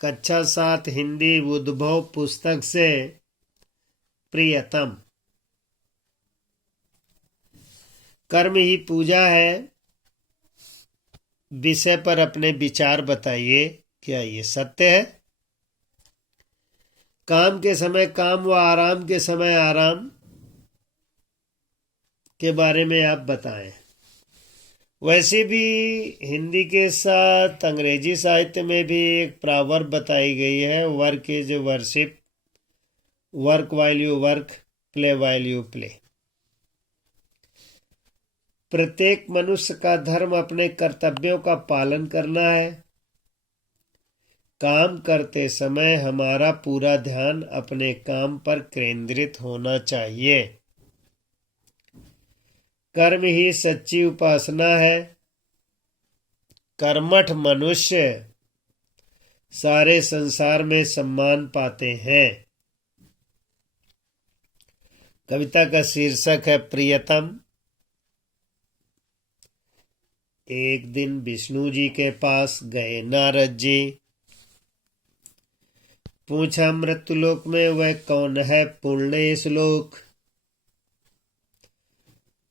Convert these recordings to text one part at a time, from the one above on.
कक्षा 7 हिंदी उद्भव पुस्तक से प्रियतम। कर्म ही पूजा है विषय पर अपने विचार बताइए। क्या ये सत्य है? काम के समय काम व आराम के समय आराम के बारे में आप बताएं। वैसे भी हिंदी के साथ अंग्रेजी साहित्य में भी एक प्रॉवर्ब बताई गई है, work is worship, work while you work, play while you play. प्रत्येक मनुष्य का धर्म अपने कर्तव्यों का पालन करना है। काम करते समय हमारा पूरा ध्यान अपने काम पर केंद्रित होना चाहिए। कर्म ही सच्ची उपासना है। कर्मठ मनुष्य सारे संसार में सम्मान पाते हैं। कविता का शीर्षक है प्रियतम। एक दिन विष्णु जी के पास गए नारद जी। पूछा मृत्युलोक में वह कौन है पुण्य श्लोक,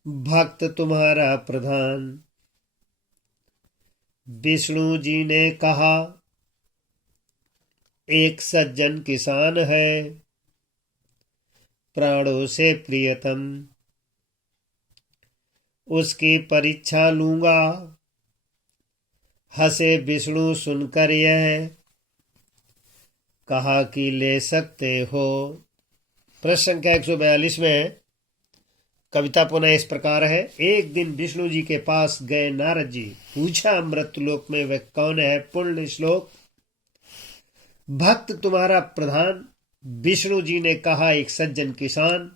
भक्त तुम्हारा प्रधान। विष्णु जी ने कहा एक सज्जन किसान है, प्राणों से प्रियतम। उसकी परीक्षा लूंगा। हंसे विष्णु सुनकर यह, कहा कि ले सकते हो। प्रश्न संख्या 142 में कविता पुनः इस प्रकार है। एक दिन विष्णु जी के पास गए नारद जी। पूछा मृत्युलोक में वह कौन है पुण्य श्लोक, भक्त तुम्हारा प्रधान। विष्णु जी ने कहा एक सज्जन किसान,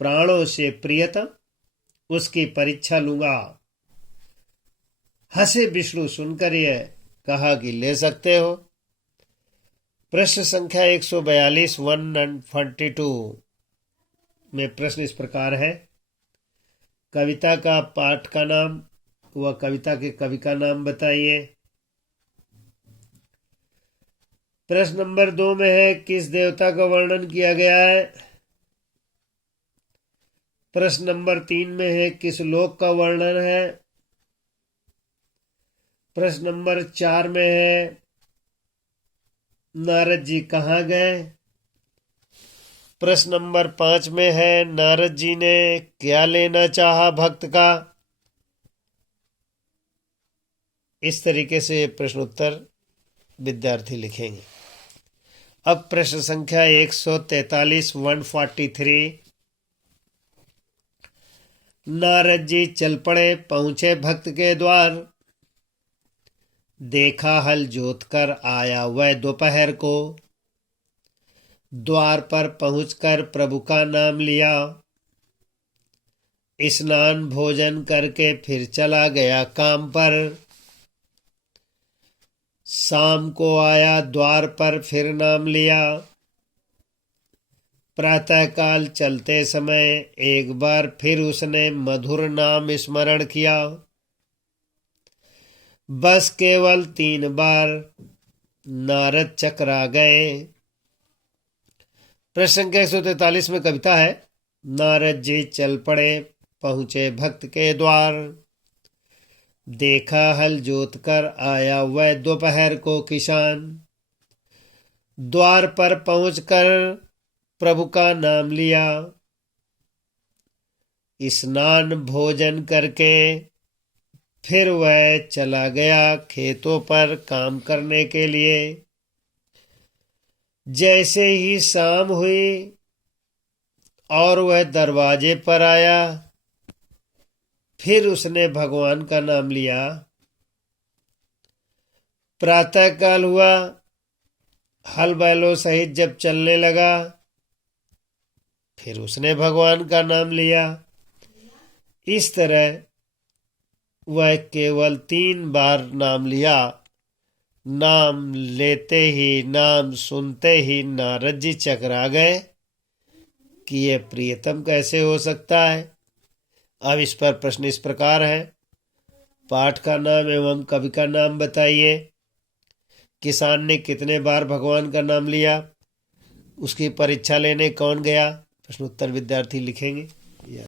प्राणों से प्रियतम। उसकी परीक्षा लूंगा। हंसे विष्णु सुनकर यह, कहा कि ले सकते हो। प्रश्न संख्या 142 142 में प्रश्न इस प्रकार है। कविता का पाठ का नाम व कविता के कवि का नाम बताइए। प्रश्न नंबर 2 में है किस देवता का वर्णन किया गया है। प्रश्न नंबर 3 में है किस लोक का वर्णन है। प्रश्न नंबर 4 में है नारद जी कहाँ गए। प्रश्न नंबर 5 में है नारद जी ने क्या लेना चाहा भक्त का। इस तरीके से प्रश्न उत्तर विद्यार्थी लिखेंगे। अब प्रश्न संख्या 143 143। नारद जी चल पड़े, पहुंचे भक्त के द्वार। देखा हल जोत कर आया वह दोपहर को। द्वार पर पहुंचकर प्रभु का नाम लिया। स्नान भोजन करके फिर चला गया काम पर। शाम को आया द्वार पर फिर नाम लिया। प्रातःकाल चलते समय एक बार फिर उसने मधुर नाम स्मरण किया। बस केवल 3 बार नारद चकरा गए। प्रश्न संख्या 143 में कविता है। नारद जी चल पड़े, पहुंचे भक्त के द्वार। देखा हल जोत कर आया वह दोपहर को किसान। द्वार पर पहुंचकर प्रभु का नाम लिया। स्नान भोजन करके फिर वह चला गया खेतों पर काम करने के लिए। जैसे ही शाम हुई और वह दरवाजे पर आया, फिर उसने भगवान का नाम लिया। प्रातःकाल हुआ, हल बैलों सहित जब चलने लगा, फिर उसने भगवान का नाम लिया। इस तरह वह केवल 3 बार नाम लिया। नाम लेते ही, नाम सुनते ही नारद जी चकरा गए कि ये प्रियतम कैसे हो सकता है। अब इस पर प्रश्न इस प्रकार है। पाठ का नाम एवं कवि का नाम बताइए। किसान ने कितने बार भगवान का नाम लिया, उसकी परीक्षा लेने कौन गया। प्रश्नोत्तर विद्यार्थी लिखेंगे।